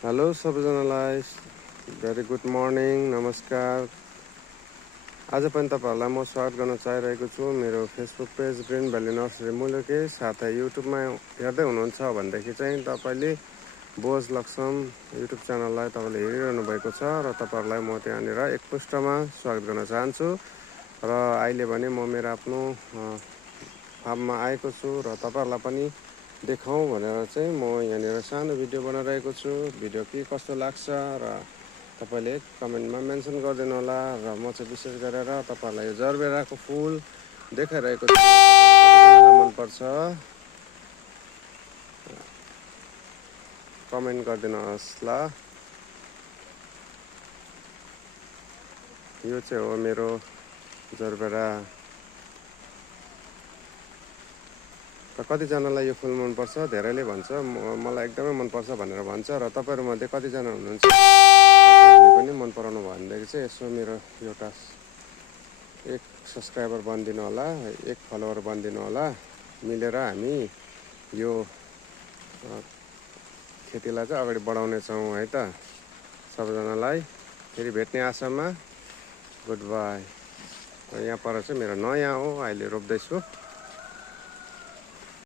Hello सबैजनालाई very good morning नमस्कार। आज पनि तपाईँहरूलाई म स्वागत गर्न चाहिरहेको छु मेरो Facebook page green valley nursery मुलुके। साथै युट्युबमा हेर्दै हुनुहुन्छ भनेदेखि चाहिँ तपाईँले बोज लक्ष्मण युट्युब च्यानललाई तपाईँले हेरिरहनु भएको छ र तपाईँहरूलाई म त्यहाँनिर एक पृष्ठमा स्वागत गर्न चाहन्छु। र अहिले भने म मेरो आफ्नो फार्ममा आएको छु र तपाईँहरूलाई पनि देखाउँ भनेर चाहिँ म यहाँनिर सानो भिडियो बनाइरहेको छु। भिडियो के कस्तो लाग्छ र तपाईँले कमेन्टमा मेन्सन गरिदिनु होला। र म चाहिँ विशेष गरेर तपाईँहरूलाई यो जरबेराको फुल देखाइरहेको छु। तपाईँलाई मनपर्छ कमेन्ट गरिदिनुहोस् ल। यो चाहिँ हो मेरो जरबेरा। र कतिजनालाई यो फुल मनपर्छ, धेरैले भन्छ मलाई एकदमै मनपर्छ भनेर भन्छ। र तपाईँहरूमध्ये कतिजना हुनुहुन्छ तपाईँहरूले पनि मन पराउनु भयो भनेदेखि चाहिँ यसो मेरो एउटा एक सब्सक्राइबर बनिदिनु होला, एक फलोवर बनिदिनु होला। मिलेर हामी यो खेतीलाई चाहिँ अगाडि बढाउनेछौँ है त। सबैजनालाई फेरि भेट्ने आशामा गुड बाई। यहाँ पर चाहिँ मेरो नयाँ हो, अहिले रोप्दैछु।